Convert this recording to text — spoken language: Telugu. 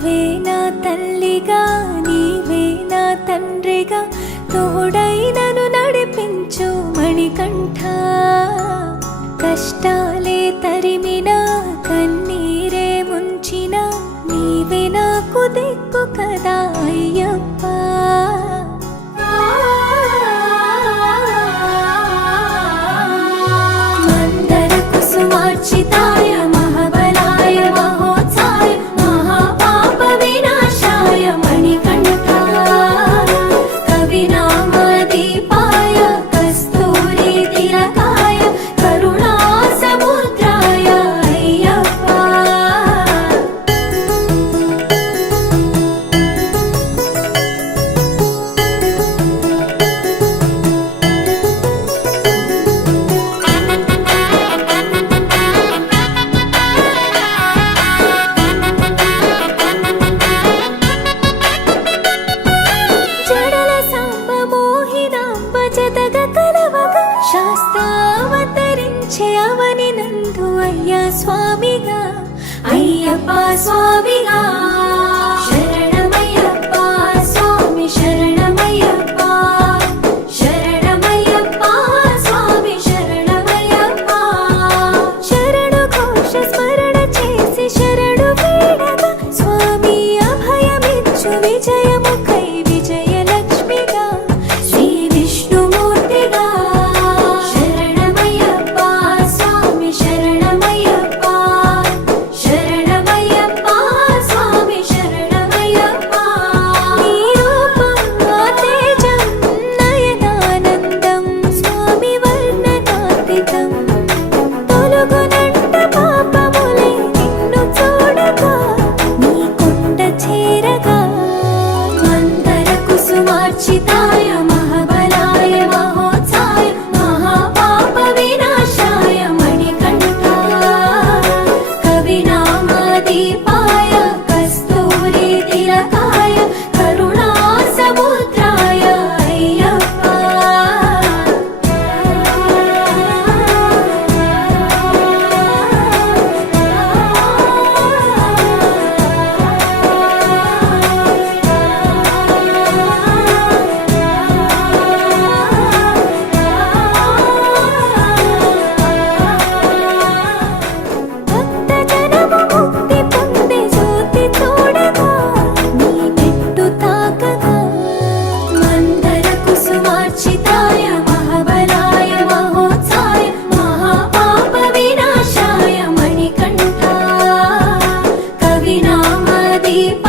నీవే నా తల్లిగా నీవే నా తండ్రిగా తోడై నన్ను నడిపించు మణికంఠ కష్టాలే తరిమినా కన్నీరే ముంచినా నీవే నాకు దిక్కు కదా అయ్యప్ప మందర కుసుమార్చితాయ మహాబలాయ మహోత్సాయ మహాపాప వినాశాయ మణికంఠ కవినామదీపాయ కస్తూరి తిలకాయ కరుణా సముద్రాయ అయ్యప్ప శాస్త్రావతరించే అవని నందు అయ్యా స్వామిగా అయ్యప్ప స్వామిగా శరణమయ్యప్ప స్వామి శరణమయ్యప్ప శరణమయ్యప్ప స్వామి శరణమయ్యప్ప శరణు ఘోష స్మరణ చేసి శరణు వేడగా స్వామి అభయమిచ్చు విజయముఖై విజయలక్ష్మిగా శ్రీ విష్ణుమూర్తిగా శరణమయ్యప్ప స్వామి శరణమయ్యప్ప శరణమయ్యప్ప స్వామి శరణమయ్యప్ప నీ రూపం తేజం నయనానందం స్వామి వర్ణనాతీతం తొలగునంట పాపములై నిన్ను చూడగా నీ కొండ చేరగా మందర కుసుమార్చితాయ మహాబలాయ మహోత్సాయ మహాపాప వినాశాయ మణికంఠ కవినామదీపాయ కస్తూరి తిలకాయ కరుణా సముద్రాయ అయ్యప్ప భక్తజనము ముక్తి పొందే జ్యోతి చూడగా నీ మెట్టు తాకగా మందర కుసుమార్చితాయ మహాబలాయ మహోత్సాయ మహాపాప వినాశాయ మణికంఠ కవినామదీపాయ